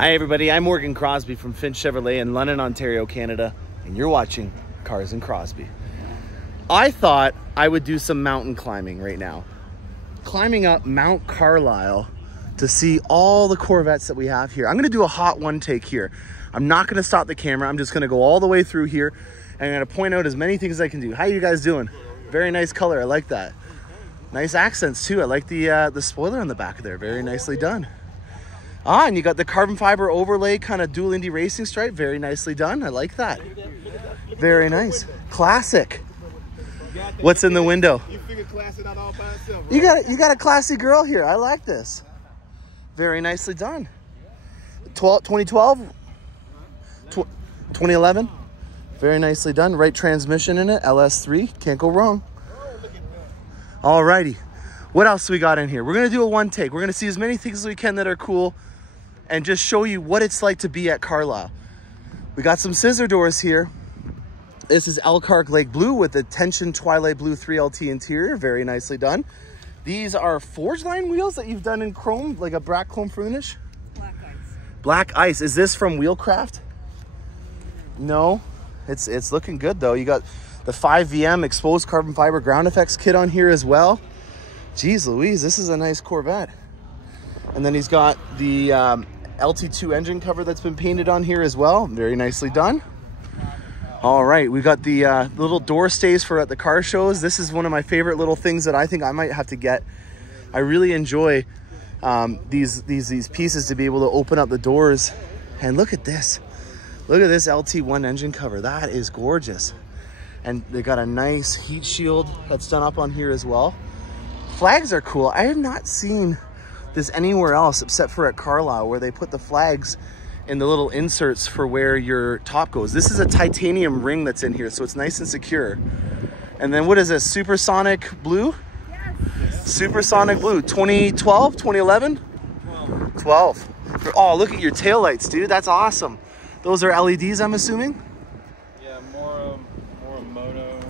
Hi everybody, I'm Morgan Crosbie from Finch Chevrolet in London, Ontario, Canada, and you're watching Cars and Crosby. I thought I would do some mountain climbing right now. Climbing up Mount Carlisle to see all the Corvettes that we have here. I'm gonna do a hot one take here. I'm not gonna stop the camera. I'm just gonna go all the way through here and I'm gonna point out as many things as I can do. How you guys doing? Very nice color, I like that. Nice accents too. I like the spoiler on the back of there. Very nicely done. Ah, and you got the carbon fiber overlay, kind of dual Indy racing stripe. Very nicely done. I like that. Very nice. Classic. What's in the window? You figure classy not all by itself, right? You got a classy girl here. I like this. Very nicely done. 2012? 2011? Very nicely done. Right transmission in it. LS3. Can't go wrong. Alrighty. What else we got in here? We're going to do a one take. We're going to see as many things as we can that are cool and just show you what it's like to be at Carlisle. We got some scissor doors here. This is Elkhart Lake Blue with the tension Twilight Blue 3LT interior. Very nicely done. These are forged line wheels that you've done in chrome, like a black chrome finish. Black ice. Black ice. Is this from Wheelcraft? No. It's looking good though. You got the 5VM exposed carbon fiber ground effects kit on here as well. Geez Louise, this is a nice Corvette. And then he's got the LT2 engine cover that's been painted on here as well. Very nicely done. All right, we've got the little door stays for at the car shows. This is one of my favorite little things that I think I might have to get. I really enjoy these pieces to be able to open up the doors. And look at this. Look at this LT1 engine cover. That is gorgeous. And they got a nice heat shield that's done up on here as well. Flags are cool. I have not seen this anywhere else except for at Carlisle, where they put the flags in the little inserts for where your top goes. This is a titanium ring that's in here, so it's nice and secure. And then what is this, supersonic blue? Yes. Supersonic blue, 2012, 2011? 12. Oh, look at your taillights, dude. That's awesome. Those are LEDs, I'm assuming? Yeah, more moto.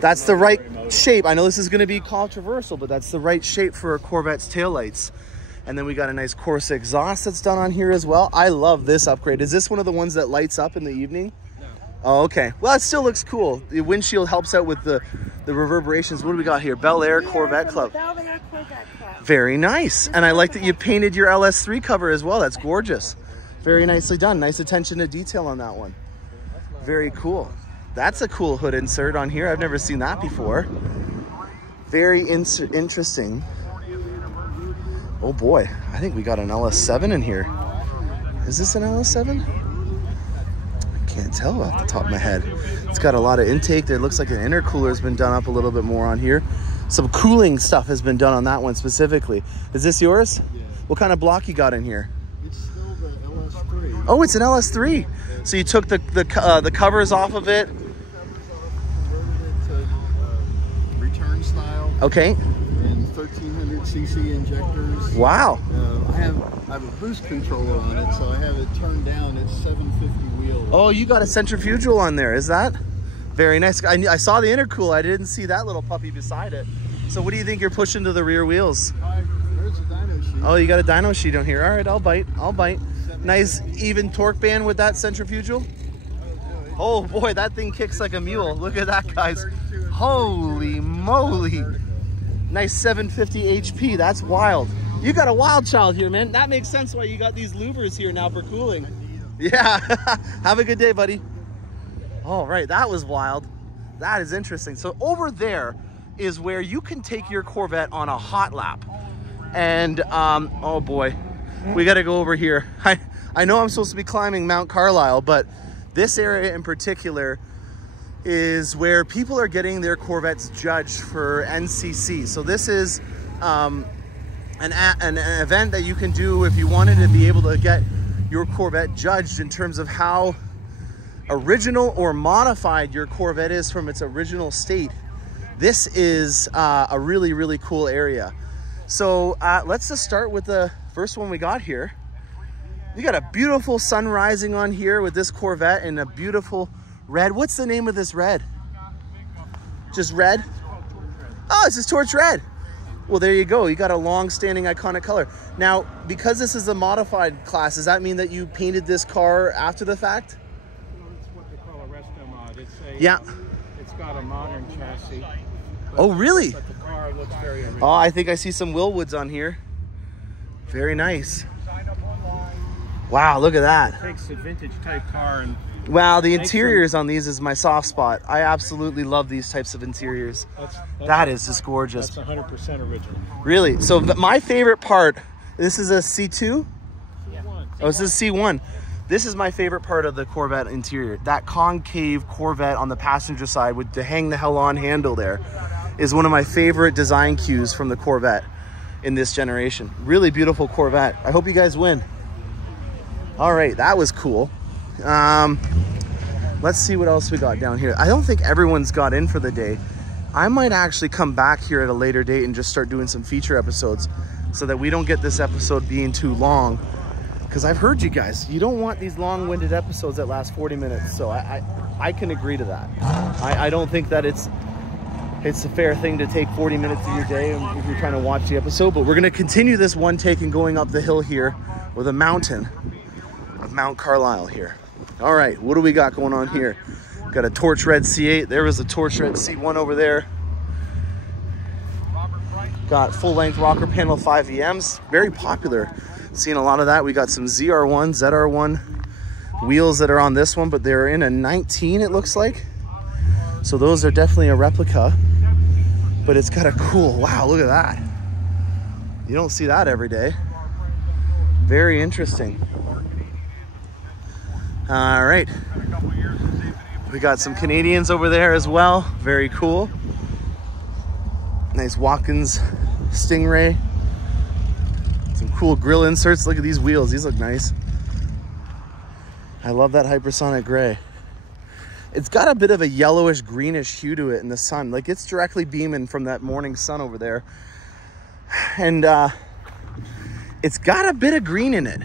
That's the right shape. I know this is going to be controversial, but that's the right shape for a Corvette's taillights. And then we got a nice Corsa exhaust that's done on here as well. I love this upgrade. Is this one of the ones that lights up in the evening? No. Oh, okay. Well, it still looks cool. The windshield helps out with the reverberations. What do we got here? Bel Air Corvette Club. Bel Air Corvette Club. Very nice. And I like that you painted your LS3 cover as well. That's gorgeous. Very nicely done. Nice attention to detail on that one. Very cool. That's a cool hood insert on here. I've never seen that before. Very interesting. Oh boy, I think we got an LS7 in here. Is this an LS7? I can't tell off the top of my head. It's got a lot of intake. There looks like an intercooler has been done up a little bit more on here. Some cooling stuff has been done on that one specifically. Is this yours? Yeah. What kind of block you got in here? It's still the LS3. Oh, it's an LS3. So you took the covers off of it. Converted it to return style. Okay. And 1300cc injectors. Wow. I have a boost controller on it, so I have it turned down. It's 750 wheels. Oh, you got a centrifugal on there, is that? Very nice. I saw the intercooler. I didn't see that little puppy beside it. So what do you think you're pushing to the rear wheels? There's a dyno sheet. Oh, you got a dyno sheet on here. All right, I'll bite. Nice even torque band with that centrifugal. Oh boy, that thing kicks like a mule. Look at that, guys. Holy moly. Nice 750 HP. That's wild. You got a wild child here, man. That makes sense why you got these louvers here now for cooling. Yeah. Have a good day, buddy. All right, that was wild. That is interesting. So over there is where you can take your Corvette on a hot lap. And oh boy, we got to go over here. I know I'm supposed to be climbing Mount Carlisle, but this area in particular is where people are getting their Corvettes judged for NCC. So this is an event that you can do if you wanted to be able to get your Corvette judged in terms of how original or modified your Corvette is from its original state. This is a really, really cool area. So let's just start with the first one we got here. You got a beautiful sun rising on here with this Corvette in a beautiful red. What's the name of this red? Just red? Oh, it's just torch red. Well, there you go. You got a long-standing iconic color. Now, because this is a modified class, does that mean that you painted this car after the fact? Well, it's what they call a resto mod. It's a, Yeah. It's got a modern chassis. But, Oh, really? But the car looks very original. Oh, I think I see some Willwoods on here. Very nice. Wow, look at that. It takes a vintage type car and Wow, the interiors on these is my soft spot. I absolutely love these types of interiors. That is just gorgeous. That's 100% original. Really? So my favorite part, this is a C2? Oh, this is C1. This is my favorite part of the Corvette interior. That concave Corvette on the passenger side with the hang the hell on handle there is one of my favorite design cues from the Corvette in this generation. Really beautiful Corvette. I hope you guys win. All right, that was cool. Let's see what else we got down here. I don't think everyone's got in for the day. I might actually come back here at a later date and just start doing some feature episodes so that we don't get this episode being too long. Because I've heard you guys, you don't want these long-winded episodes that last 40 minutes. So I can agree to that. I don't think that it's a fair thing to take 40 minutes of your day if you're trying to watch the episode. But we're going to continue this one take and going up the hill here with a mountain of Mount Carlisle here. All right, what do we got going on here? Got a torch red C8. There was a torch red C1 over there. Got full length rocker panel 5EMs. Very popular. Seeing a lot of that. We got some ZR1, ZR1 wheels that are on this one, but they're in a 19, it looks like. So those are definitely a replica, but it's got a cool, wow, look at that. You don't see that every day. Very interesting. All right, we got some Canadians over there as well. Very cool. Nice Watkins Stingray. Some cool grill inserts. Look at these wheels. These look nice. I love that hypersonic gray. It's got a bit of a yellowish greenish hue to it in the sun. Like it's directly beaming from that morning sun over there. And it's got a bit of green in it.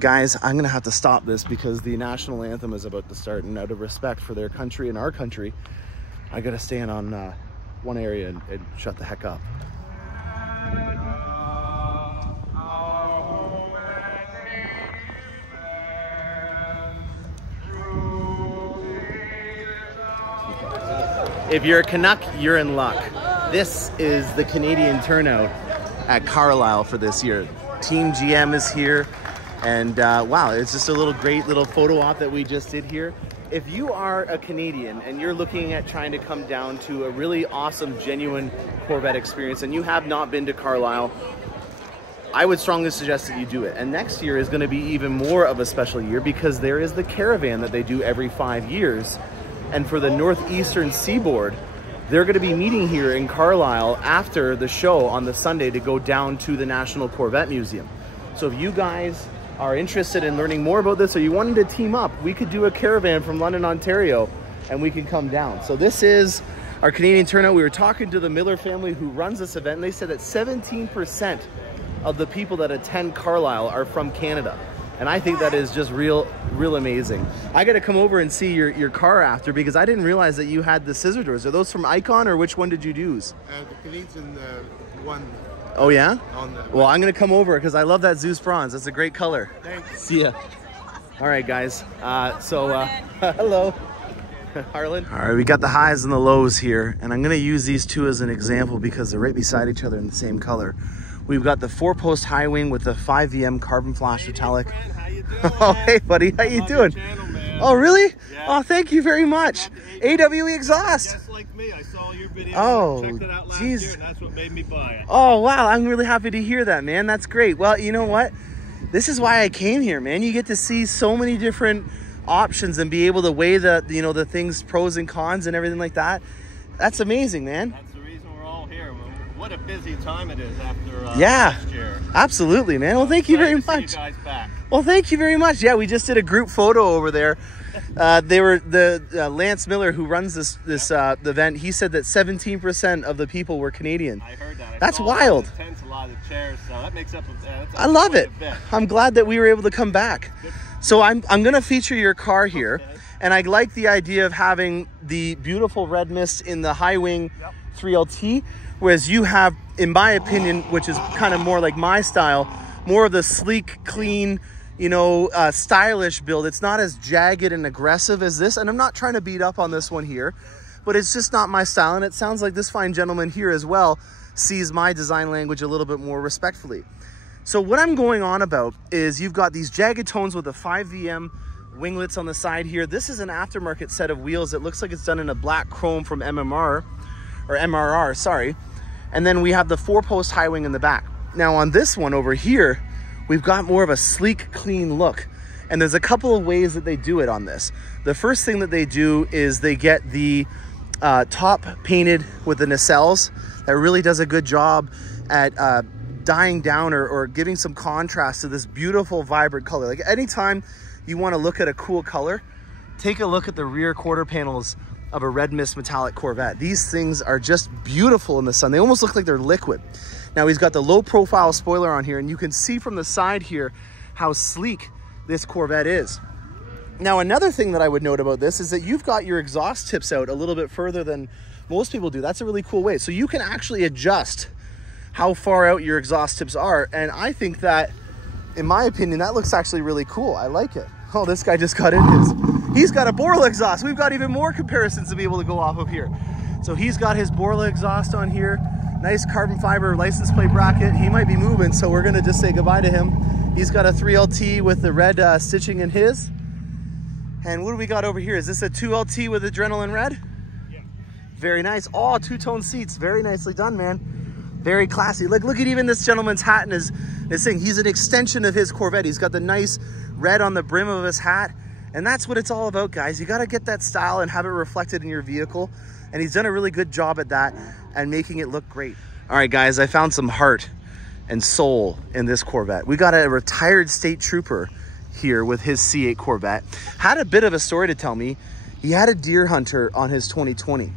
Guys, I'm gonna have to stop this because the national anthem is about to start, and out of respect for their country and our country, I gotta stand on one area and shut the heck up. If you're a Canuck, you're in luck. This is the Canadian turnout at Carlisle for this year. Team GM is here. And wow, it's just a great little photo op that we just did here. If you are a Canadian and you're looking at trying to come down to a really awesome, genuine Corvette experience and you have not been to Carlisle, I would strongly suggest that you do it. And next year is going to be even more of a special year because there is the caravan that they do every 5 years. And for the northeastern seaboard, they're going to be meeting here in Carlisle after the show on the Sunday to go down to the National Corvette Museum. So if you guys are interested in learning more about this or you wanted to team up, we could do a caravan from London, Ontario, and we can come down. So this is our Canadian turnout. We were talking to the Miller family who runs this event, and they said that 17% of the people that attend Carlisle are from Canada. And I think that is just real amazing. I got to come over and see your car after because I didn't realize that you had the scissor doors. Are those from Icon or which one did you use? The Canadian one. Oh yeah? On the well, I'm gonna come over because I love that Zeus bronze. That's a great color. Thanks. See ya. All right, guys. Hello. Harlan. All right, we got the highs and the lows here, and I'm gonna use these two as an example because they're right beside each other in the same color. We've got the 4-post high wing with the 5VM carbon flash metallic. How you doing, Oh, hey, buddy. How you doing? Channel, Oh, really? Yeah. Oh, thank you very much. AWE exhaust. Just like me, I saw your video. Oh, checked it out last geez. year, and that's what made me buy it. Oh, wow. I'm really happy to hear that, man. That's great. Well, you know what? This is why I came here, man. You get to see so many different options and be able to weigh the things, pros and cons and everything like that. That's amazing, man. That's the reason we're all here. What a busy time it is after last year. Absolutely, man. Well, thank you very much. See you guys back. Well, thank you very much. Yeah, we just did a group photo over there. They were Lance Miller, who runs this event. He said that 17% of the people were Canadian. I heard that. That's wild. The tents, a lot of the chairs, so that makes up. I love it. I'm glad that we were able to come back. So I'm gonna feature your car here, and I like the idea of having the beautiful red mist in the high wing, 3LT, whereas you have, in my opinion, which is kind of more like my style, more of the sleek, clean, you know, stylish build. It's not as jagged and aggressive as this, and I'm not trying to beat up on this one here, but it's just not my style, and it sounds like this fine gentleman here as well sees my design language a little bit more respectfully. So what I'm going on about is you've got these jagged tones with the 5VM winglets on the side here. This is an aftermarket set of wheels. It looks like it's done in a black chrome from MRR, sorry. And then we have the 4-post high wing in the back. Now on this one over here, we've got more of a sleek, clean look. And there's a couple of ways that they do it on this. The first thing that they do is they get the top painted with the nacelles. That really does a good job at dying down or giving some contrast to this beautiful, vibrant color. Like anytime you want to look at a cool color, take a look at the rear quarter panels of a red mist metallic Corvette. These things are just beautiful in the sun. They almost look like they're liquid. Now he's got the low profile spoiler on here, and you can see from the side here how sleek this Corvette is. Now another thing that I would note about this is that you've got your exhaust tips out a little bit further than most people do. That's a really cool way. So you can actually adjust how far out your exhaust tips are, and I think that, in my opinion, that looks actually really cool. I like it. Oh, this guy just got in his. He's got a Borla exhaust. We've got even more comparisons to be able to go off of here. So he's got his Borla exhaust on here. Nice carbon fiber license plate bracket. He might be moving, so we're gonna just say goodbye to him. He's got a 3LT with the red stitching in his. And what do we got over here? Is this a 2LT with Adrenaline Red? Yeah. Very nice. Oh, two-tone seats. Very nicely done, man. Very classy. Like, look at even this gentleman's hat and his thing. He's an extension of his Corvette. He's got the nice red on the brim of his hat. And that's what it's all about, guys. You got to get that style and have it reflected in your vehicle. And he's done a really good job at that and making it look great. All right, guys, I found some heart and soul in this Corvette. We got a retired state trooper here with his C8 Corvette. Had a bit of a story to tell me. He had a deer hunter on his 2020.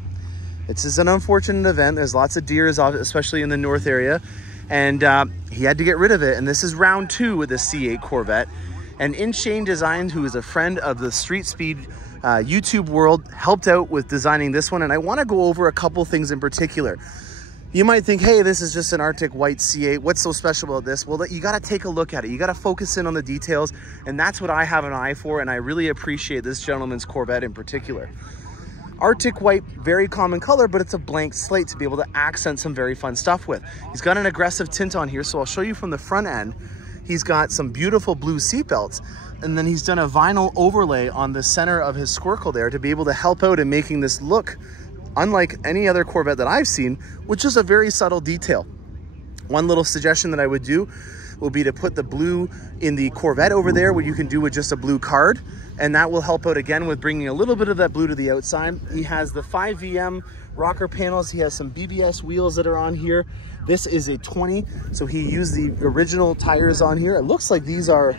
It's just an unfortunate event. There's lots of deers, especially in the north area. And he had to get rid of it. And this is round 2 with the C8 Corvette. And InShane Designs, who is a friend of the Street Speed YouTube world, helped out with designing this one. And I want to go over a couple things in particular. You might think, hey, this is just an Arctic white C8. What's so special about this? Well, you got to take a look at it. You got to focus in on the details. And that's what I have an eye for. And I really appreciate this gentleman's Corvette in particular. Arctic white, very common color, but it's a blank slate to be able to accent some very fun stuff with. He's got an aggressive tint on here, so I'll show you from the front end. He's got some beautiful blue seat belts, and then he's done a vinyl overlay on the center of his squircle there to be able to help out in making this look unlike any other Corvette that I've seen, which is a very subtle detail. One little suggestion that I would do will be to put the blue in the Corvette over there, what you can do with just a blue card, and that will help out again with bringing a little bit of that blue to the outside. He has the 5VM rocker panels. He has some BBS wheels that are on here. This is a 20, so he used the original tires on here. It looks like these are,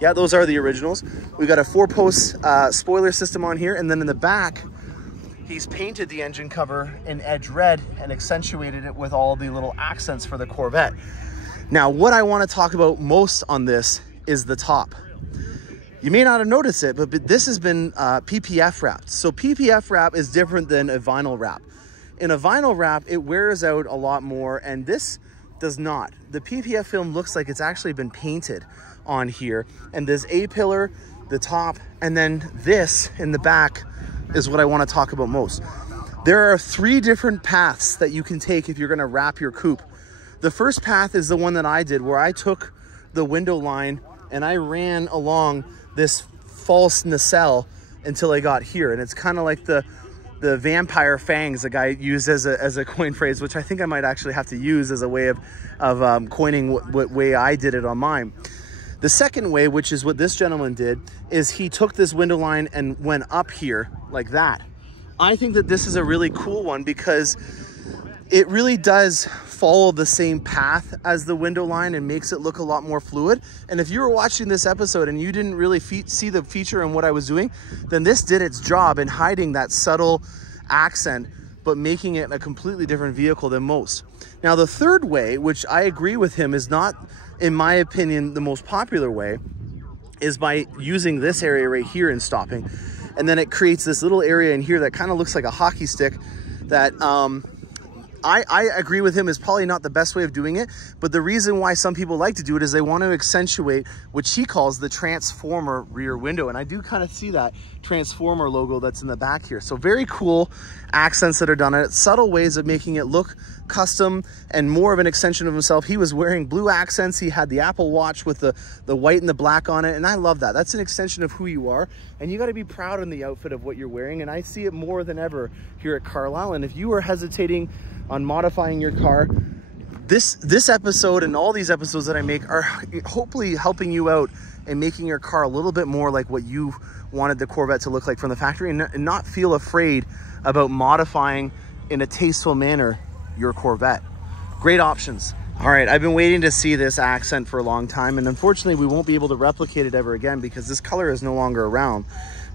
yeah, those are the originals. We've got a 4-post spoiler system on here, and then in the back, he's painted the engine cover in edge red and accentuated it with all the little accents for the Corvette. Now, what I want to talk about most on this is the top. You may not have noticed it, but this has been PPF wrapped. So PPF wrap is different than a vinyl wrap. In a vinyl wrap, it wears out a lot more, and this does not. The PPF film looks like it's actually been painted on here, and there's a pillar, the top, and then this in the back is what I want to talk about most. There are 3 different paths that you can take if you're going to wrap your coupe. The first path is the one that I did, where I took the window line and I ran along this false nacelle until I got here. And it's kind of like the vampire fangs the guy used as a coin phrase, which I think I might actually have to use as a way of coining what way I did it on mine. The second way, which is what this gentleman did, is he took this window line and went up here like that. I think that this is a really cool one because it really does follow the same path as the window line and makes it look a lot more fluid. And if you were watching this episode and you didn't really see the feature and what I was doing, then this did its job in hiding that subtle accent, but making it a completely different vehicle than most. Now, the third way, which I agree with him is not, in my opinion, the most popular way, is by using this area right here and stopping. And then it creates this little area in here that kind of looks like a hockey stick that I agree with him is probably not the best way of doing it, but the reason why some people like to do it is they want to accentuate what he calls the transformer rear window. And I do kind of see that transformer logo that's in the back here. So very cool accents that are done on it, subtle ways of making it look custom and more of an extension of himself. He was wearing blue accents. He had the Apple Watch with the white and the black on it. And I love that. That's an extension of who you are. And you got to be proud in the outfit of what you're wearing. And I see it more than ever here at Carlisle. And if you are hesitating on modifying your car, this episode and all these episodes that I make are hopefully helping you out and making your car a little bit more like what you wanted the Corvette to look like from the factory, and not feel afraid about modifying in a tasteful manner your Corvette. Great options. All right, I've been waiting to see this accent for a long time, and unfortunately we won't be able to replicate it ever again because this color is no longer around.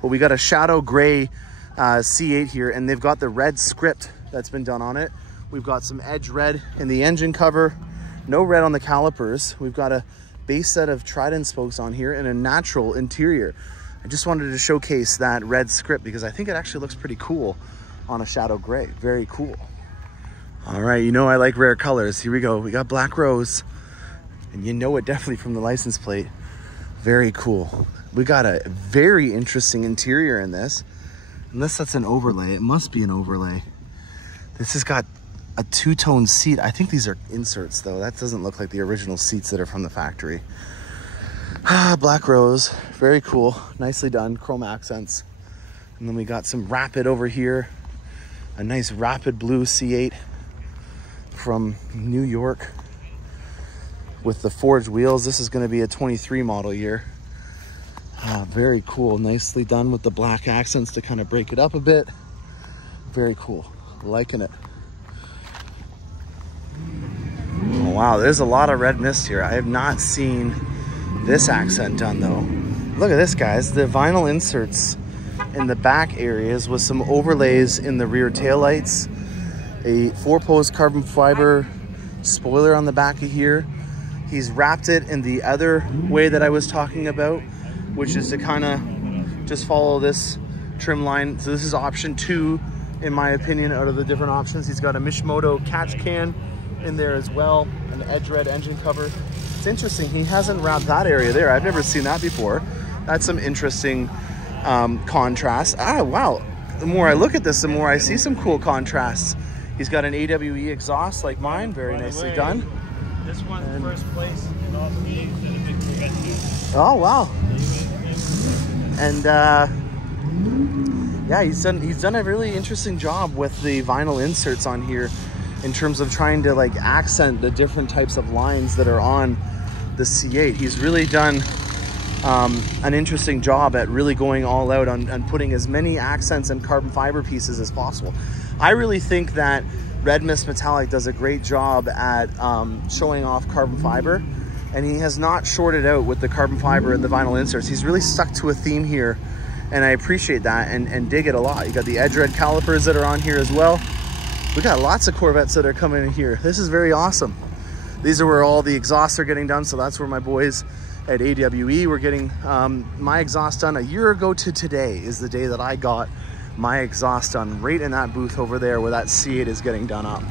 But we got a shadow gray C8 here, and they've got the red script that's been done on it. We've got some edge red in the engine cover, no red on the calipers. We've got a base set of Trident spokes on here and a natural interior. I just wanted to showcase that red script because I think it actually looks pretty cool on a shadow gray. Very cool. All right, you know I like rare colors. Here we go. We got black rose, and you know it definitely from the license plate. Very cool. We got a very interesting interior in this. Unless that's an overlay, it must be an overlay. This has got a two-tone seat. I think these are inserts though. That doesn't look like the original seats that are from the factory. Black rose, very cool, nicely done, chrome accents. And then we got some Rapid over here, a nice Rapid blue C8 from New York with the forged wheels. This is going to be a 23 model year. Very cool, nicely done with the black accents to kind of break it up a bit. Very cool, liking it. Oh, wow, there's a lot of red mist here. I have not seen this accent done though. Look at this, guys. The vinyl inserts in the back areas with some overlays in the rear taillights. A 4-post carbon fiber spoiler on the back of here. He's wrapped it in the other way that I was talking about, which is to kind of just follow this trim line. So this is option 2, in my opinion, out of the different options. He's got a Mishimoto catch can in there as well, an edge red engine cover. It's interesting, he hasn't wrapped that area there. I've never seen that before. That's some interesting contrast. Wow, the more I look at this, the more I see some cool contrasts. He's got an AWE exhaust like mine, very nicely done. This one's first place in all C8s in a big Corvette too. Oh wow. And yeah, he's done a really interesting job with the vinyl inserts on here in terms of trying to like accent the different types of lines that are on the C8. He's really done an interesting job at really going all out on putting as many accents and carbon fiber pieces as possible. I really think that Red Mist Metallic does a great job at showing off carbon fiber, and he has not shorted out with the carbon fiber and the vinyl inserts. He's really stuck to a theme here, and I appreciate that and dig it a lot. You got the edge red calipers that are on here as well. We got lots of Corvettes that are coming in here. This is very awesome. These are where all the exhausts are getting done, so that's where my boys at AWE were getting my exhaust done. A year ago to today is the day that I got my exhaust done, right in that booth over there where that C8 is getting done up.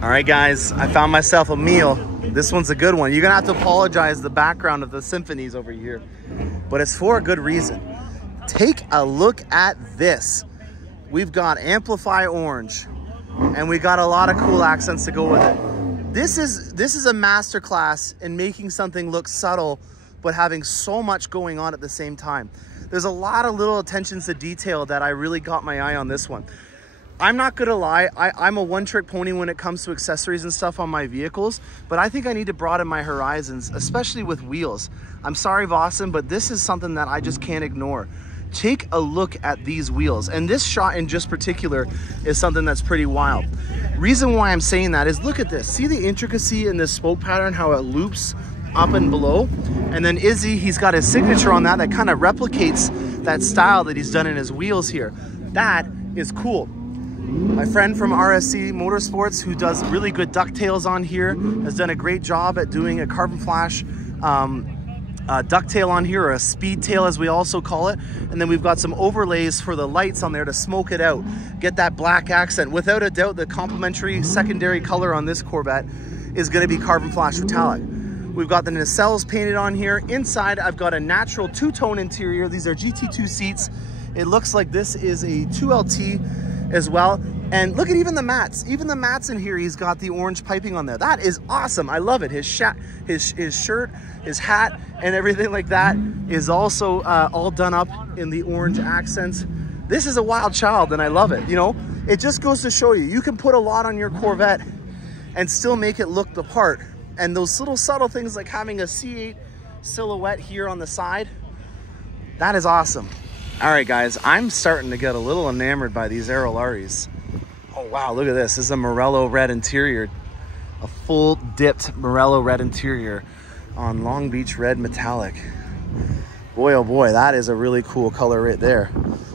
All right, guys, I found myself a meal. This one's a good one. You're gonna have to apologize the background of the symphonies over here, but it's for a good reason. Take a look at this. We've got Amplify Orange, and we got a lot of cool accents to go with it. This is a masterclass in making something look subtle, but having so much going on at the same time. There's a lot of little attentions to detail that I really got my eye on this one. I'm not gonna lie, I'm a one-trick pony when it comes to accessories and stuff on my vehicles, but I think I need to broaden my horizons, especially with wheels. I'm sorry, Vossen, but this is something that I just can't ignore. Take a look at these wheels, and this shot in just particular is something that's pretty wild. Reason why I'm saying that is, look at this. See the intricacy in this spoke pattern, how it loops up and below? And then Izzy, he's got his signature on that kind of replicates that style that he's done in his wheels here. That is cool. My friend from RSC Motorsports, who does really good ducktails on here, has done a great job at doing a carbon flash ducktail on here, or a speed tail as we also call it. And then we've got some overlays for the lights on there to smoke it out, get that black accent. Without a doubt, the complementary secondary color on this Corvette is going to be carbon flash metallic. We've got the nacelles painted on here. Inside, I've got a natural two-tone interior. These are GT2 seats. It looks like this is a 2LT as well. And look at even the mats. Even the mats in here, he's got the orange piping on there. That is awesome. I love it. His shirt, his hat, and everything like that is also all done up in the orange accents. This is a wild child, and I love it. You know, it just goes to show you, you can put a lot on your Corvette and still make it look the part. And those little subtle things like having a C8 silhouette here on the side, that is awesome. All right, guys, I'm starting to get a little enamored by these Aerolarys. Oh, wow, look at this. This is a Morello red interior, a full dipped Morello red interior on Long Beach red metallic. Boy, oh boy, that is a really cool color right there.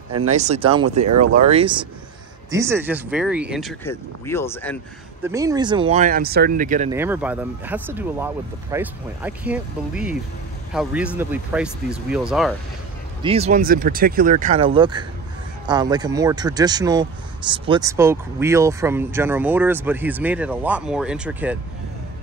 And nicely done with the Aerolarys. These are just very intricate wheels, and the main reason why I'm starting to get enamored by them has to do a lot with the price point. I can't believe how reasonably priced these wheels are. These ones in particular kind of look like a more traditional split spoke wheel from General Motors, but he's made it a lot more intricate,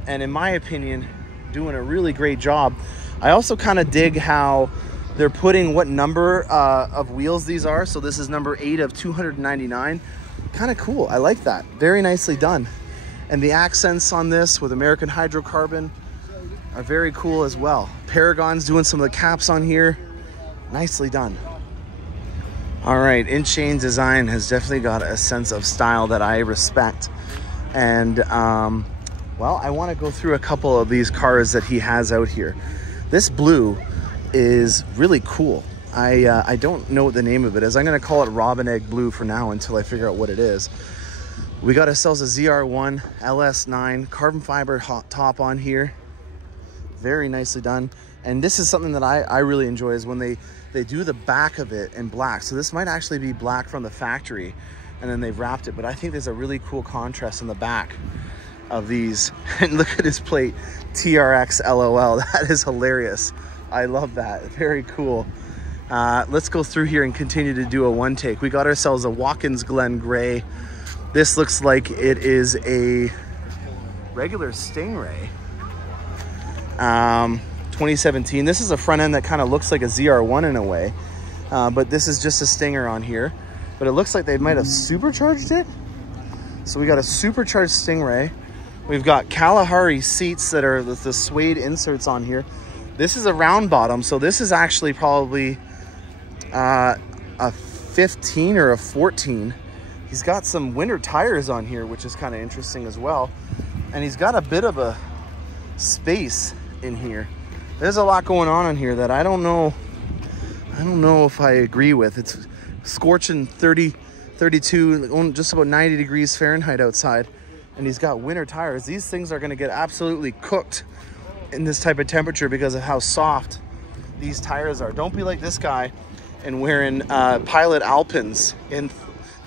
and in my opinion, doing a really great job. I also kind of dig how they're putting what number of wheels these are. So this is number 8 of 299. Kind of cool. I like that. Very nicely done. And the accents on this with American hydrocarbon are very cool as well. Paragon's doing some of the caps on here. Nicely done. All right, in-chain design has definitely got a sense of style that I respect. And well, I want to go through a couple of these cars that he has out here. This blue is really cool. I don't know what the name of it is. I'm going to call it Robin Egg Blue for now until I figure out what it is. We got ourselves a ZR1 LS9 carbon fiber top on here. Very nicely done. And this is something that I really enjoy, is when they do the back of it in black. So this might actually be black from the factory, and then they've wrapped it. But I think there's a really cool contrast in the back of these. And look at his plate, TRX LOL. That is hilarious. I love that. Very cool. Let's go through here and continue to do a one take. We got ourselves a Watkins Glen Gray. This looks like it is a regular Stingray. 2017. This is a front end that kind of looks like a ZR1 in a way, but this is just a Stinger on here. But it looks like they might have supercharged it. So we got a supercharged Stingray. We've got Kalahari seats that are the suede inserts on here. This is a round bottom, so this is actually probably a 15 or a 14. He's got some winter tires on here, which is kind of interesting as well. And he's got a bit of a space in here. There's a lot going on in here that I don't know if I agree with. It's scorching 30, 32, just about 90 degrees Fahrenheit outside. And he's got winter tires. These things are going to get absolutely cooked in this type of temperature because of how soft these tires are. Don't be like this guy and wearing Pilot Alpines in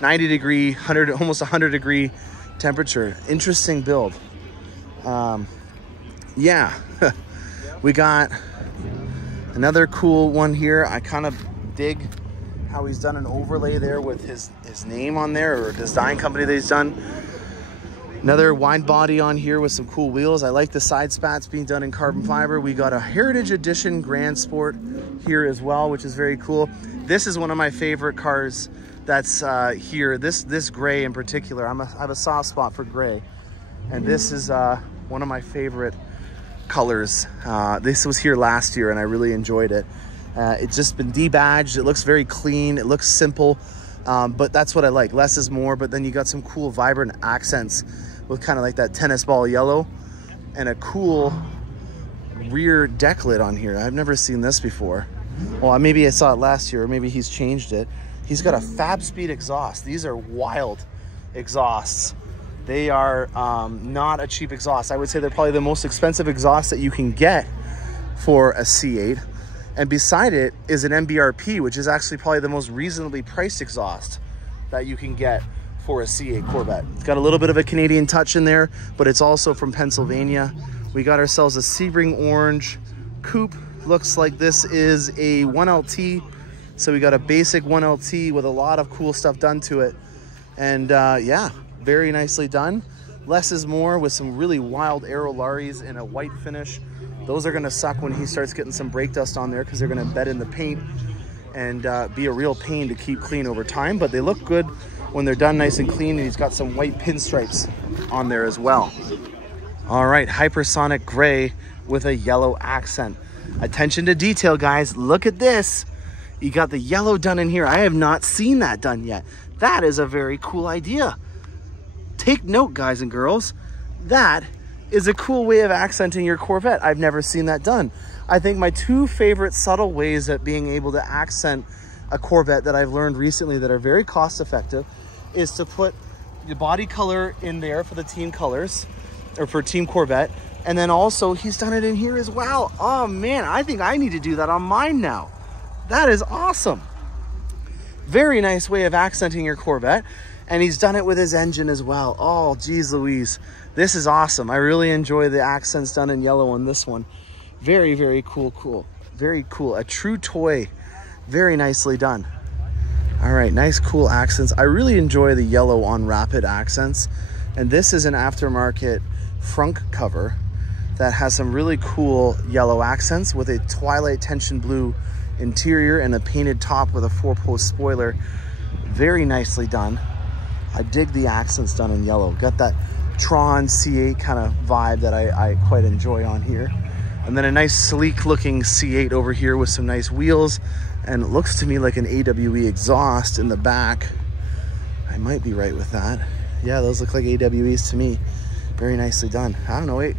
90 degree, almost 100 degree temperature. Interesting build. Yeah. We got another cool one here. I kind of dig how he's done an overlay there with his name on there, or design company that he's done. Another wide body on here with some cool wheels. I like the side spats being done in carbon fiber. We got a Heritage Edition Grand Sport here as well, which is very cool. This is one of my favorite cars that's here. This gray in particular. I have a soft spot for gray. And this is one of my favorite colors. This was here last year and I really enjoyed it. It's just been debadged. It looks very clean. It looks simple. But that's what I like. Less is more, but then you got some cool vibrant accents with kind of like that tennis ball yellow and a cool rear deck lid on here. I've never seen this before. Well, maybe I saw it last year, or maybe he's changed it. He's got a Fab Speed exhaust. These are wild exhausts. They are not a cheap exhaust. I would say they're probably the most expensive exhaust that you can get for a C8. And beside it is an MBRP, which is actually probably the most reasonably priced exhaust that you can get for a C8 Corvette. It's got a little bit of a Canadian touch in there, but it's also from Pennsylvania. We got ourselves a Sebring Orange Coupe Looks like this is a 1LT. So we got a basic 1LT with a lot of cool stuff done to it. And yeah, very nicely done. Less is more with some really wild aerolaris in a white finish. Those are gonna suck when he starts getting some brake dust on there because they're gonna embed in the paint and be a real pain to keep clean over time. But they look good when they're done nice and clean, and he's got some white pinstripes on there as well. All right, hypersonic gray with a yellow accent. Attention to detail, guys. Look at this. You got the yellow done in here. I have not seen that done yet. That is a very cool idea. Take note, guys and girls. That is a cool way of accenting your Corvette. I've never seen that done. I think my two favorite subtle ways at being able to accent a Corvette that I've learned recently that are very cost effective is to put the body color in there for the team colors, or for Team Corvette. And then also he's done it in here as well. Oh man, I think I need to do that on mine now. That is awesome. Very nice way of accenting your Corvette. And he's done it with his engine as well. Oh, geez Louise. This is awesome. I really enjoy the accents done in yellow on this one. Very, very cool. Very cool. A true toy. Very nicely done. All right, nice, cool accents. I really enjoy the yellow on Rapid accents. And this is an aftermarket frunk cover that has some really cool yellow accents with a twilight tension blue interior and a painted top with a 4-post spoiler. Very nicely done. I dig the accents done in yellow. Got that Tron C8 kind of vibe that I quite enjoy on here. And then a nice sleek looking C8 over here with some nice wheels. And it looks to me like an AWE exhaust in the back. I might be right with that. Yeah, those look like AWEs to me. Very nicely done. I don't know, wait.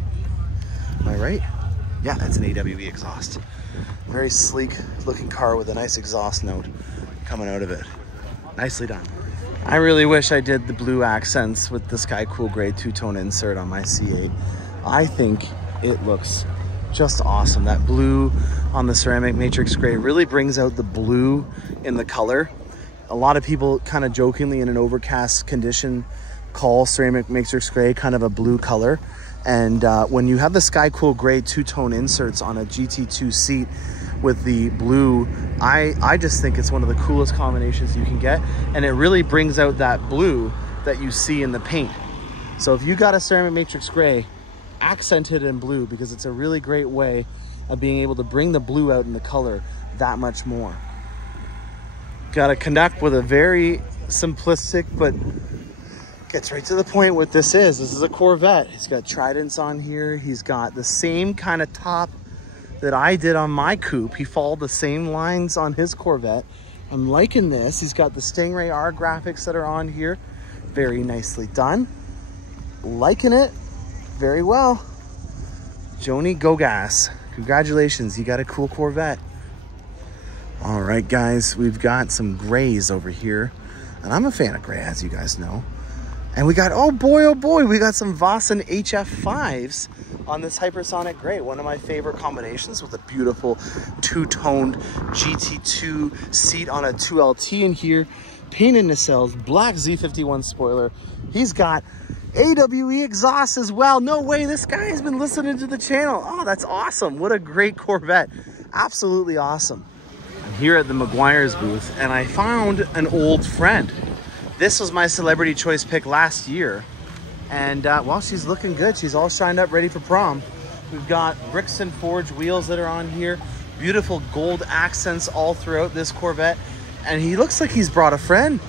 Am I right? Yeah, that's an AWE exhaust. Very sleek looking car with a nice exhaust note coming out of it. Nicely done. I really wish I did the blue accents with the Sky Cool Gray two-tone insert on my C8. I think it looks just awesome. That blue on the ceramic matrix gray really brings out the blue in the color. A lot of people kind of jokingly in an overcast condition call ceramic matrix gray kind of a blue color. And when you have the Sky Cool Gray two-tone inserts on a GT2 seat with the blue, I just think it's one of the coolest combinations you can get. And it really brings out that blue that you see in the paint. So if you got a ceramic matrix gray, accent it in blue, because it's a really great way of being able to bring the blue out in the color that much more. Got to connect with a very simplistic, but gets right to the point what this is. This is a Corvette. He's got tridents on here. He's got the same kind of top that I did on my coupe. He followed the same lines on his Corvette. I'm liking this. He's got the Stingray R graphics that are on here. Very nicely done. Liking it very well. Joni Gogas, congratulations, you got a cool Corvette. All right, guys, we've got some grays over here, and I'm a fan of gray, as you guys know. And we got, oh boy, we got some Vossen HF5s on this hypersonic gray. One of my favorite combinations with a beautiful two-toned GT2 seat on a 2LT in here. Painted nacelles, black Z51 spoiler. He's got AWE exhaust as well. No way, this guy has been listening to the channel. Oh, that's awesome. What a great Corvette. Absolutely awesome. I'm here at the Meguiar's booth, and I found an old friend. This was my celebrity choice pick last year. And well, she's looking good. She's all shined up, ready for prom. We've got Brixton Forge wheels that are on here. Beautiful gold accents all throughout this Corvette. And he looks like he's brought a friend.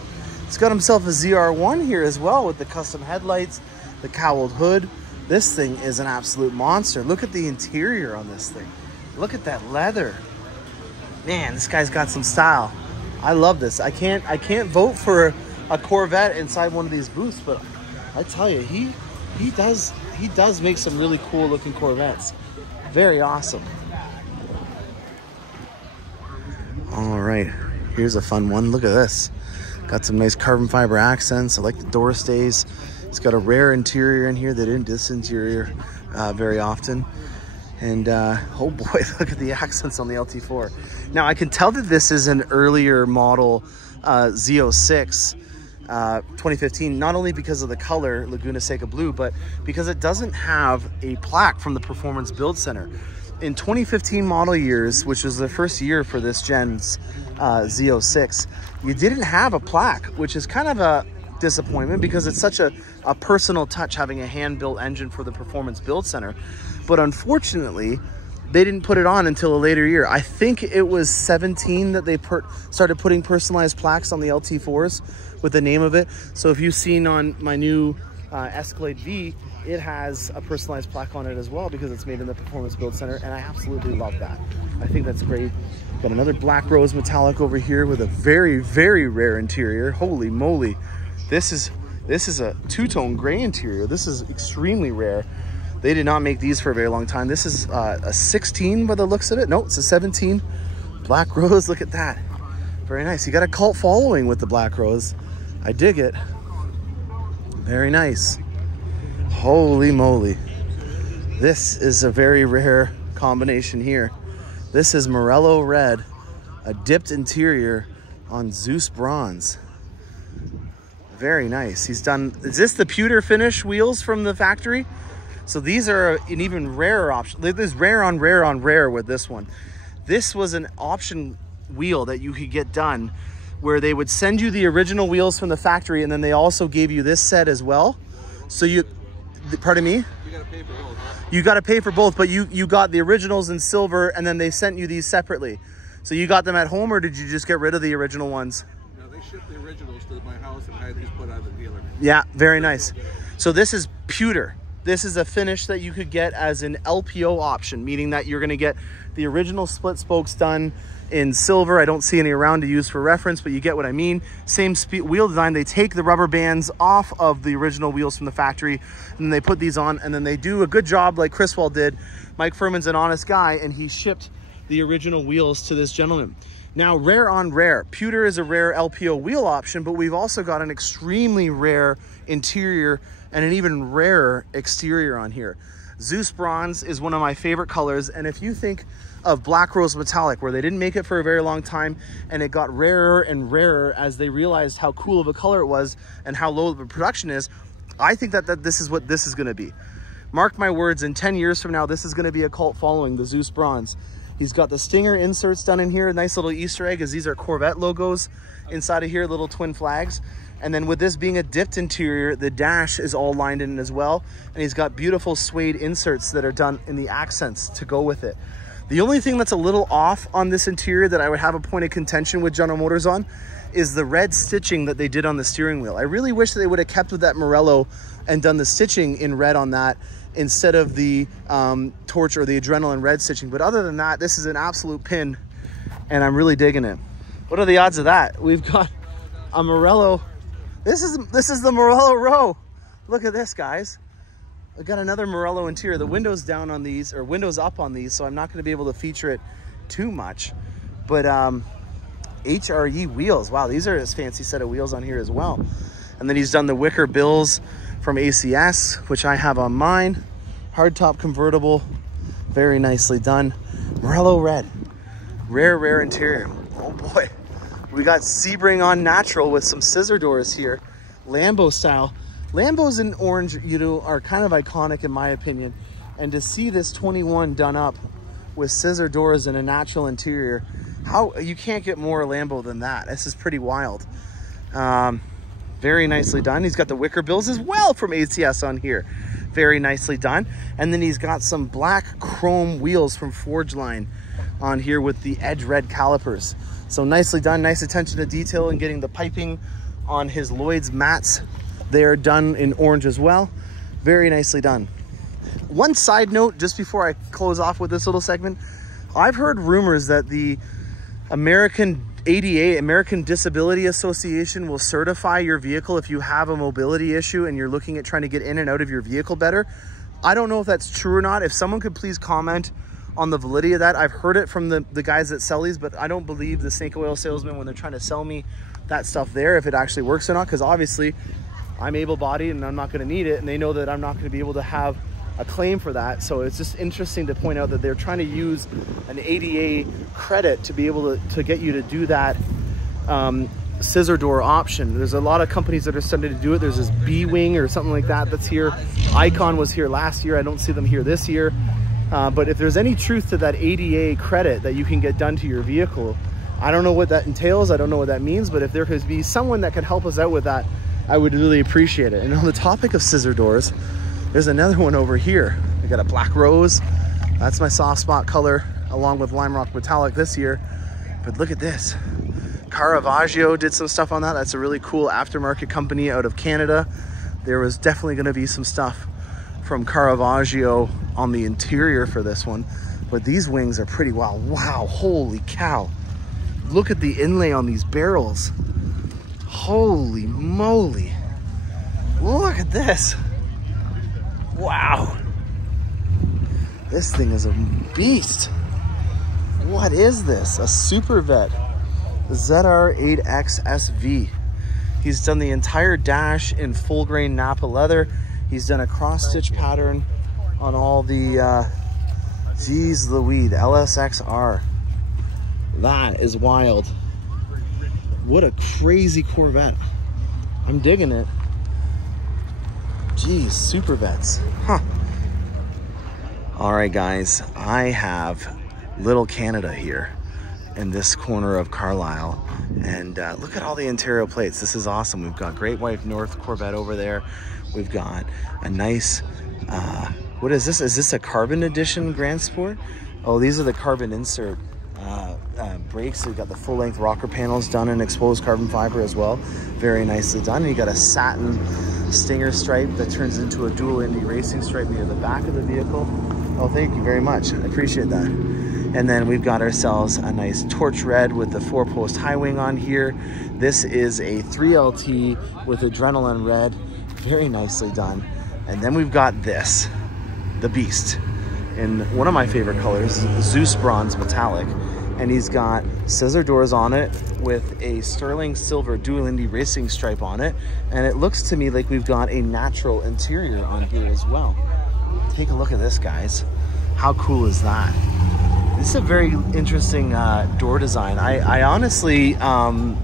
He's got himself a ZR1 here as well with the custom headlights, the cowled hood. This thing is an absolute monster. Look at the interior on this thing. Look at that leather. Man, this guy's got some style. I love this. I can't vote for a Corvette inside one of these booths, but I tell you, he does make some really cool looking Corvettes. Very awesome. All right, here's a fun one. Look at this. Got some nice carbon fiber accents. I like the door stays. It's got a rare interior in here. They didn't do this interior very often. And oh boy, look at the accents on the LT4. Now I can tell that this is an earlier model Z06 2015, not only because of the color Laguna Seca Blue, but because it doesn't have a plaque from the Performance Build Center. In 2015 model years, which was the first year for this gen's Z06, you didn't have a plaque, which is kind of a disappointment because it's such a personal touch having a hand-built engine for the Performance Build Center. But unfortunately, they didn't put it on until a later year. I think it was 17 that they started putting personalized plaques on the LT4s with the name of it. So if you've seen on my new Escalade V, it has a personalized plaque on it as well because it's made in the Performance Build Center, and I absolutely love that. I think that's great. Got another black rose metallic over here with a very, very rare interior. Holy moly. This is a two-tone gray interior. This is extremely rare. They did not make these for a very long time. This is a 16 by the looks of it. No, it's a 17. Black rose, look at that. Very nice. You got a cult following with the black rose. I dig it. Very nice. Holy moly. This is a very rare combination here. This is Morello Red, a dipped interior on Zeus Bronze. Very nice. He's done, is this the pewter finish wheels from the factory? So these are an even rarer option. There's rare on rare on rare with this one. This was an option wheel that you could get done where they would send you the original wheels from the factory, and then they also gave you this set as well. So you, pardon me? You gotta pay for both. You gotta pay for both, but you got the originals in silver, and then they sent you these separately. So you got them at home, or did you just get rid of the original ones? No, they shipped the originals to my house and I had these put on the dealer. Yeah, very nice. So this is pewter. This is a finish that you could get as an LPO option, meaning that you're gonna get the original split spokes done in silver. I don't see any around to use for reference, but you get what I mean. Same wheel design. They take the rubber bands off of the original wheels from the factory, and they put these on, and then they do a good job like Criswell did. Mike Furman's an honest guy, and he shipped the original wheels to this gentleman. Now, rare on rare. Pewter is a rare LPO wheel option, but we've also got an extremely rare interior and an even rarer exterior on here. Zeus Bronze is one of my favorite colors, and if you think of Black Rose Metallic, where they didn't make it for a very long time, and it got rarer and rarer as they realized how cool of a color it was and how low the production is, I think that this is what this is gonna be. Mark my words, in 10 years from now, this is gonna be a cult following, the Zeus Bronze. He's got the Stinger inserts done in here, a nice little Easter egg, as these are Corvette logos inside of here, little twin flags. And then with this being a dipped interior, the dash is all lined in as well. And he's got beautiful suede inserts that are done in the accents to go with it. The only thing that's a little off on this interior that I would have a point of contention with General Motors on is the red stitching that they did on the steering wheel. I really wish that they would have kept with that Morello and done the stitching in red on that instead of the torch or the adrenaline red stitching. But other than that, this is an absolute pin, and I'm really digging it. What are the odds of that? We've got a Morello. This is the Morello row. Look at this, guys. I've got another Morello interior. The windows down on these, or windows up on these, so I'm not going to be able to feature it too much. But HRE wheels. Wow, these are a fancy set of wheels on here as well. And then he's done the wicker bills from ACS, which I have on mine. Hardtop convertible, very nicely done. Morello red, rare interior. Oh boy, we got Sebring on natural with some scissor doors here, Lambo style. Lambos in orange, you know, are kind of iconic in my opinion. And to see this 21 done up with scissor doors and a natural interior, how you can't get more Lambo than that. This is pretty wild. Very nicely done. He's got the wicker bills as well from ACS on here. Very nicely done. And then he's got some black chrome wheels from Forge Line on here with the edge red calipers. So nicely done. Nice attention to detail and getting the piping on his Lloyd's mats. They're done in orange as well. Very nicely done. One side note, just before I close off with this little segment, I've heard rumors that the American ADA, American Disability Association, will certify your vehicle if you have a mobility issue and you're looking at trying to get in and out of your vehicle better. I don't know if that's true or not. If someone could please comment on the validity of that. I've heard it from the guys that sell these, but I don't believe the snake oil salesman when they're trying to sell me that stuff there, if it actually works or not, because obviously I'm able-bodied and I'm not going to need it, and they know that I'm not going to be able to have a claim for that. So it's just interesting to point out that they're trying to use an ADA credit to be able to get you to do that scissor door option. There's a lot of companies that are starting to do it. There's this B-Wing or something like that that's here. Icon was here last year. I don't see them here this year. But if there's any truth to that ADA credit that you can get done to your vehicle, I don't know what that entails. I don't know what that means, but if there could be someone that could help us out with that, I would really appreciate it. And on the topic of scissor doors, there's another one over here. I got a black rose. That's my soft spot color, along with Lime Rock Metallic this year. But look at this. Caravaggio did some stuff on that. That's a really cool aftermarket company out of Canada. There was definitely going to be some stuff from Caravaggio on the interior for this one. But these wings are pretty wild. Wow, holy cow. Look at the inlay on these barrels. Holy moly. Look at this. Wow. This thing is a beast. What is this? A Supervet ZR8X SV. He's done the entire dash in full grain Napa leather. He's done a cross stitch pattern on all the, geez Louise, LSXR. That is wild. What a crazy Corvette. I'm digging it. Geez, Supervets. Huh. All right, guys, I have Little Canada here in this corner of Carlisle. And look at all the interior plates. This is awesome. We've got Great White North Corvette over there. We've got a nice, what is this? Is this a carbon edition Grand Sport? Oh, these are the carbon insert brakes. We've got the full length rocker panels done in exposed carbon fiber as well. Very nicely done. And you got a satin stinger stripe that turns into a dual Indy racing stripe near the back of the vehicle. Oh, thank you very much. I appreciate that. And then we've got ourselves a nice torch red with the 4-post high wing on here. This is a 3LT with adrenaline red. Very nicely done. And then we've got this, the beast, in one of my favorite colors, Zeus Bronze Metallic. And he's got scissor doors on it with a sterling silver dual Indy racing stripe on it. And it looks to me like we've got a natural interior on here as well. Take a look at this, guys. How cool is that? This is a very interesting door design. I honestly, I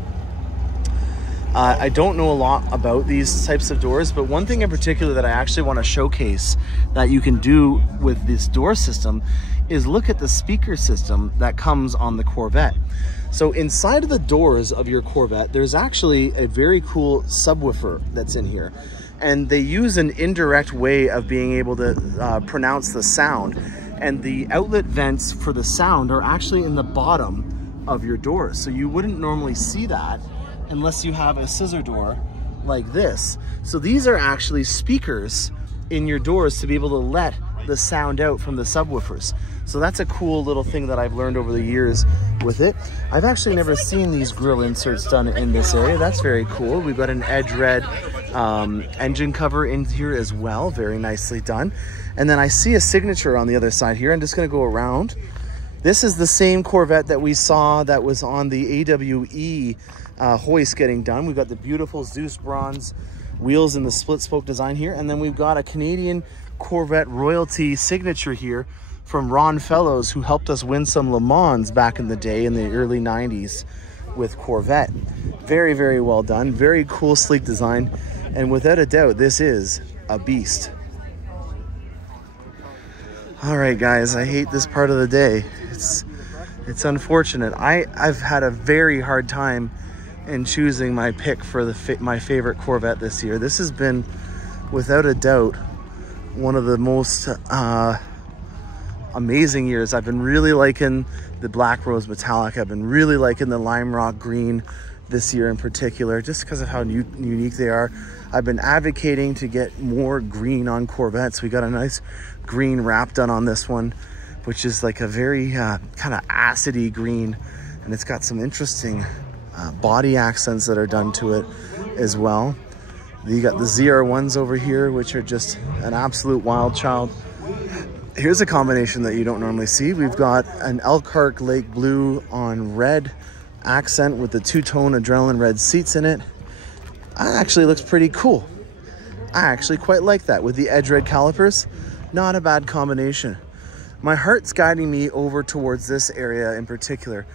don't know a lot about these types of doors, but one thing in particular that I actually want to showcase that you can do with this door system is look at the speaker system that comes on the Corvette. So inside of the doors of your Corvette, there's actually a very cool subwoofer that's in here. And they use an indirect way of being able to pronounce the sound. And the outlet vents for the sound are actually in the bottom of your doors. So you wouldn't normally see that unless you have a scissor door like this. So these are actually speakers in your doors to be able to let the sound out from the subwoofers. So that's a cool little thing that I've learned over the years with it. I've actually never seen these grill inserts done in this area. That's very cool. We've got an edge red engine cover in here as well. Very nicely done. And then I see a signature on the other side here. I'm just gonna go around. This is the same Corvette that we saw that was on the AWE hoist getting done. We've got the beautiful Zeus Bronze wheels in the split spoke design here. And then we've got a Canadian Corvette royalty signature here from Ron Fellows, who helped us win some Le Mans back in the day in the early 90s with Corvette. Very, very well done. Very cool, sleek design. And without a doubt, this is a beast. All right, guys, I hate this part of the day. It's unfortunate. I've had a very hard time in choosing my pick for my favorite Corvette this year. This has been, without a doubt, one of the most amazing years. I've been really liking the Black Rose Metallic. I've been really liking the Lime Rock Green this year in particular, just because of how unique they are. I've been advocating to get more green on Corvettes. We got a nice green wrap done on this one, which is like a very kind of acidy green, and it's got some interesting body accents that are done to it as well. You got the ZR1s over here, which are just an absolute wild child. Here's a combination that you don't normally see. We've got an Elkhart Lake Blue on red accent with the two-tone adrenaline red seats in it. That actually looks pretty cool. I actually quite like that with the edge red calipers. Not a bad combination. My heart's guiding me over towards this area in particular.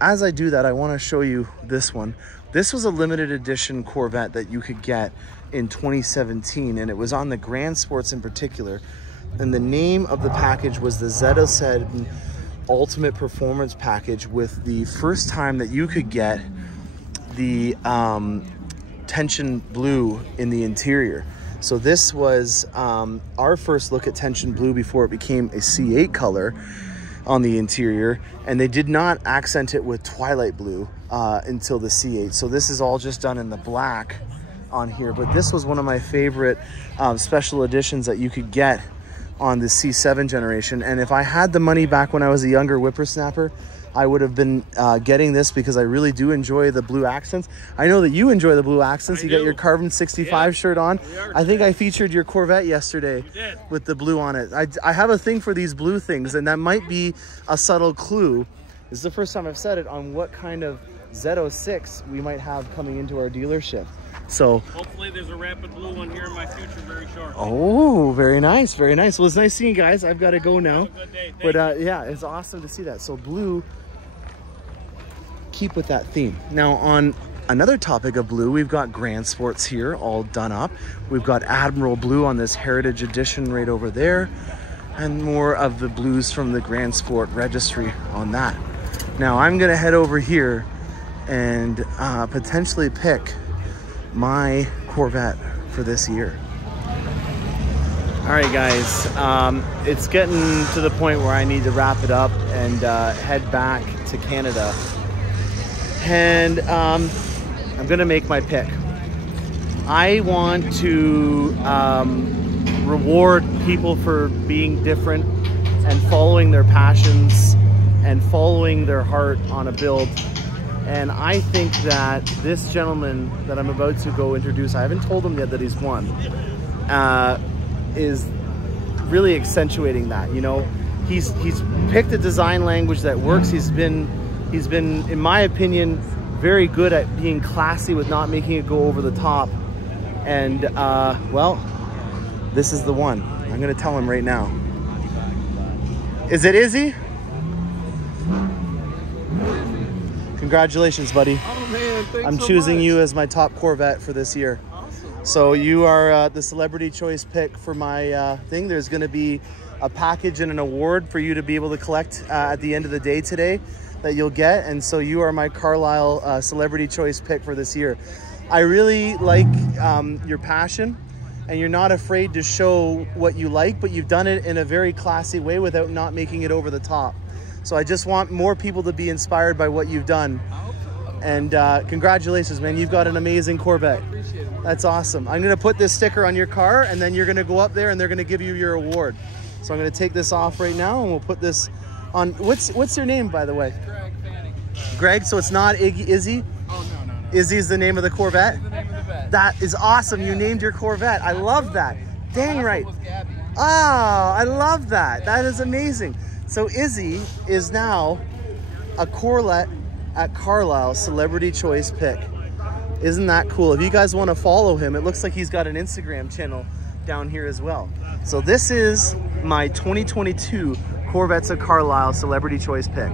As I do that, I want to show you this one, This was a limited edition Corvette that you could get in 2017, and it was on the Grand Sports in particular. And the name of the package was the Z07 Ultimate Performance Package, with the first time that you could get the tension blue in the interior. So this was our first look at tension blue before it became a C8 color on the interior, and they did not accent it with twilight blue until the C8. So this is all just done in the black on here, but this was one of my favorite special editions that you could get on the C7 generation. And if I had the money back when I was a younger whippersnapper, I would have been getting this, because I really do enjoy the blue accents. I know that you enjoy the blue accents. You got your Carbon 65 shirt on. I think I featured your Corvette yesterday with the blue on it. I have a thing for these blue things, and that might be a subtle clue. This is the first time I've said it, on what kind of Z06 we might have coming into our dealership. So hopefully there's a rapid blue one here in my future very short. Oh, very nice, very nice. Well, it's nice seeing you guys. I've got to go now. Have a good day. But yeah, it's awesome to see that. So blue, keep with that theme. Now, on another topic of blue, we've got Grand Sports here all done up. We've got Admiral Blue on this Heritage Edition right over there, and more of the blues from the Grand Sport registry on that. Now I'm gonna head over here and potentially pick my Corvette for this year. All right, guys, it's getting to the point where I need to wrap it up and head back to Canada. And I'm gonna make my pick. I want to reward people for being different and following their passions and following their heart on a build. And I think that this gentleman that I'm about to go introduce, I haven't told him yet that he's won, is really accentuating that. You know, he's picked a design language that works. He's been, in my opinion, very good at being classy with not making it go over the top. And well, this is the one. I'm gonna tell him right now. Is it Izzy? Congratulations, buddy. Oh man, thanks I'm so choosing much. you as my top Corvette for this year. Awesome. So you are the celebrity choice pick for my thing. There's going to be a package and an award for you to be able to collect at the end of the day today that you'll get. And so you are my Carlisle celebrity choice pick for this year. I really like your passion, and you're not afraid to show what you like, but you've done it in a very classy way without not making it over the top. So I just want more people to be inspired by what you've done. And congratulations, man. You've got an amazing Corvette. That's awesome. I'm going to put this sticker on your car, and then you're going to go up there and they're going to give you your award. So I'm going to take this off right now, and we'll put this on. What's your name, by the way? Greg Fanning. Greg, so it's not Izzy? Oh, no. Izzy's the name of the Corvette? That's the name of the vet. That is awesome. You named your Corvette. I love that. Dang right. Was Gabby. Oh, I love that. That is amazing. So Izzy is now a Corvette at Carlisle celebrity choice pick. Isn't that cool? If you guys want to follow him, it looks like he's got an Instagram channel down here as well. So this is my 2022 Corvettes of Carlisle celebrity choice pick.